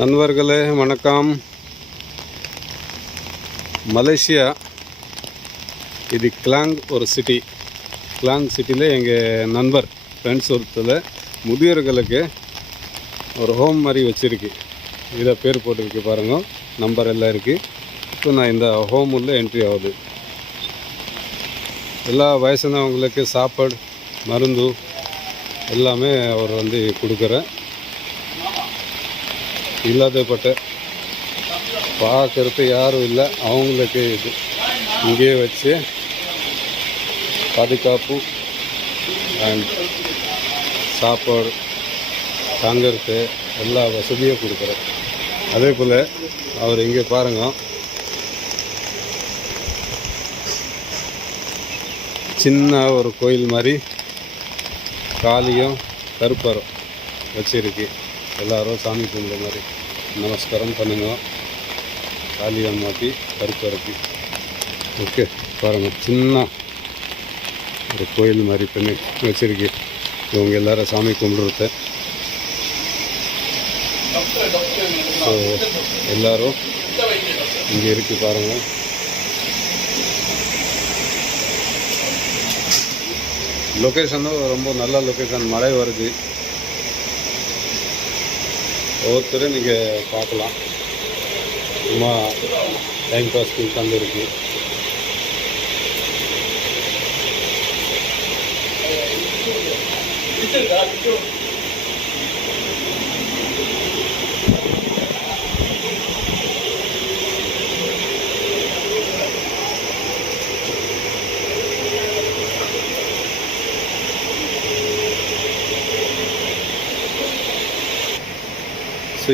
நண்பர்களே வணக்கம். மலேசியா இது கிளாங் ஒரு சிட்டி கிளாங் சிட்டியில் எங்கள் நண்பர் ஃப்ரெண்ட்ஸ் ஒருத்தில் முதியோர்களுக்கு ஒரு ஹோம் மாதிரி வச்சுருக்கு. இதை பேர் போட்டிருக்கு பாருங்க. நம்பர் எல்லாம் இருக்குது இப்போ நான் இந்த ஹோம் உள்ள என்ட்ரி ஆகுது. எல்லா வயசானவங்களுக்கு சாப்பாடு மருந்து எல்லாமே அவர் வந்து கொடுக்குறேன் இல்லாதப்பட்ட பார்க்கறது யாரும் இல்லை. அவங்களுக்கு இது. இங்கேயே வச்சு பாதுகாப்பு அண்ட் சாப்பாடு தங்கறது எல்லா வசதியும் கொடுக்குறேன். அதே போல் அவர் இங்கே பாருங்க. சின்ன ஒரு கோயில் மாதிரி காளியும் கருப்பரம் வச்சுருக்கு. எல்லாரும் சாமி கும்பிட்ற மாதிரி. நமஸ்காரம் பண்ணுங்க. காளி அம்மாக்கு கருப்பருக்கு ஓகே பாருங்கள் சின்ன ஒரு கோயில் மாதிரி பண்ணி வச்சுருக்கு. இவங்க எல்லாரும் சாமி கும்பிடுறத. ஸோ எல்லோரும் இங்கே இருக்கு பாருங்கள் லொக்கேஷனும் ரொம்ப நல்ல லொக்கேஷன் மழை வருது. ஒவ்வொருத்தரும் நீங்கள் பார்க்கலாம். சும்மா டைம் பாஸ்க்கு உட்காந்து இருக்கு. You.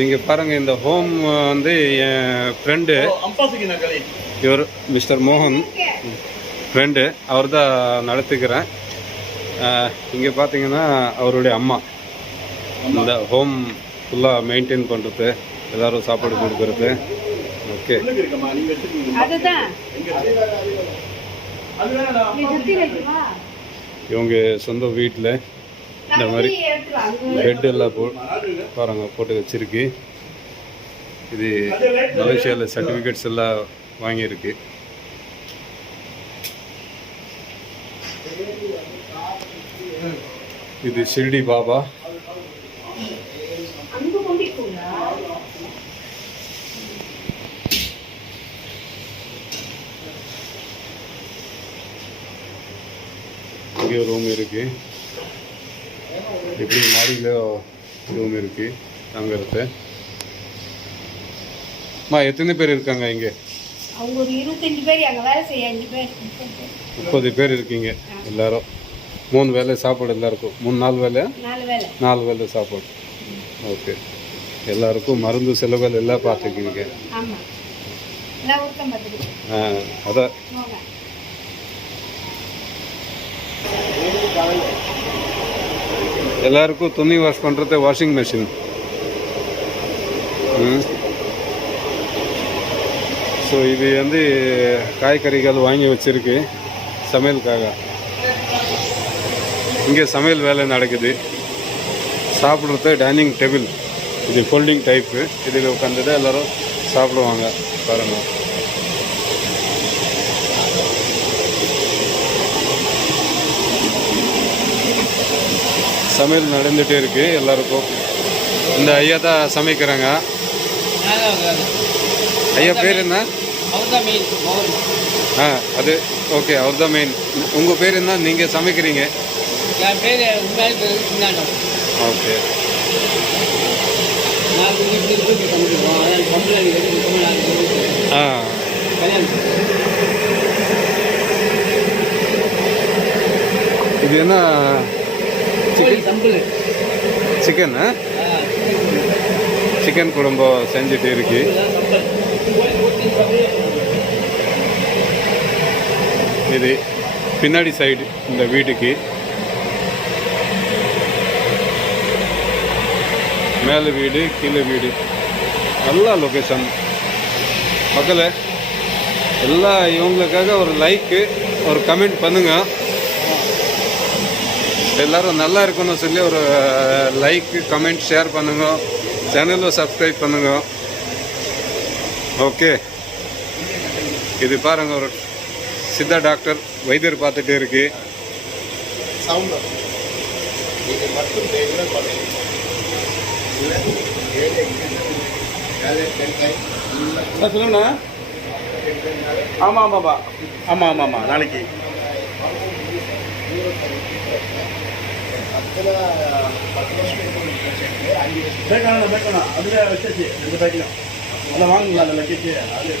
இங்கே பாருங்கள் இந்த ஹோம் வந்து என் ஃப்ரெண்டு இவர் மிஸ்டர் மோகன். ஃப்ரெண்டு அவர் தான் நடத்துக்கிறேன். இங்கே பார்த்தீங்கன்னா அவருடைய அம்மா. இந்த ஹோம் ஃபுல்லாக மெயின்டைன் பண்ணுறது எல்லோரும் சாப்பாடு கொடுக்கறது. ஓகே? இவங்க சொந்த வீட்டில் இந்த மாதிரி சுத்தி பெட் எல்லாம் போ பாருங்க போட்டு வச்சிருக்கு. இது மலேசியாவில் சர்டிஃபிகேட்ஸ் எல்லாம் வாங்கியிருக்கு. இது ஷிர்டி பாபா. இங்கே ரூம் இருக்கு. இப்படி மாடியில் ரூம் இருக்கு. தங்கறது. அம்மா எத்தனை பேர் இருக்காங்க இங்கே? அவங்க ஒரு இருபத்தஞ்சு பேர் அங்க வேலை செய்ய அஞ்சு பேர் முப்பது பேர். இருக்கீங்க எல்லாரும். மூணு வேளை சாப்பாடு எல்லாருக்கும். மூணு நாலு வேலை நாலு வேலை சாப்பாடு. ஓகே. எல்லாருக்கும் மருந்து செலவுகள் எல்லாம் பார்த்துக்கிங்க ஆ அதான். எல்லாருக்கும் துணி வாஷ் பண்ணுறது வாஷிங் மிஷின் ஸோ இது வந்து காய்கறிகள் வாங்கி வச்சுருக்கு சமையலுக்காக. இங்கே சமையல் வேலை நடக்குது. சாப்பிட்றது டைனிங் டேபிள் இது ஃபோல்டிங் டைப்பு இதில் உட்காந்துட்டு எல்லோரும் சாப்பிடுவாங்க பாருங்கள் சமையல் நடந்துகிட்டே இருக்கு எல்லாருக்கும். இந்த ஐயா தான் சமைக்கிறாங்க. ஐயா பேர் என்ன? ஆ அது ஓகே அவர் தான் மெயின் உங்கள் பேர் என்ன? நீங்கள் சமைக்கிறீங்க. ஓகே ஆ. இது என்ன சம்பளு சிக்கன் சிக்கன் குழம்பு செஞ்சுட்டு இருக்கு. இது பின்னாடி சைடு இந்த வீட்டுக்கு. மேலே வீடு கீழே வீடு. நல்ல லொக்கேஷன் மக்களே எல்லா இவங்களுக்காக ஒரு லைக்கு ஒரு கமெண்ட் பண்ணுங்க. எல்லாரும் நல்லா இருக்குன்னு சொல்லி ஒரு லைக் கமெண்ட் ஷேர் பண்ணுங்க. சேனலும் சப்ஸ்கிரைப் பண்ணுங்க. ஓகே இது பாருங்க ஒரு சித்தா டாக்டர் வைத்தியர் பார்த்துட்டு இருக்கு. சொல்லுங்கண்ணா. ஆமாம் ஆமாப்பா ஆமாம் ஆமாம் ஆமாம் நாளைக்கு. அதில் பத்து வருஷம் பேக்கணும் பேக்கணும் அதில் வச்சாச்சு ரெண்டு பேக்கையும் அதில் வாங்குங்களா அந்த லக்கேஜ் அது.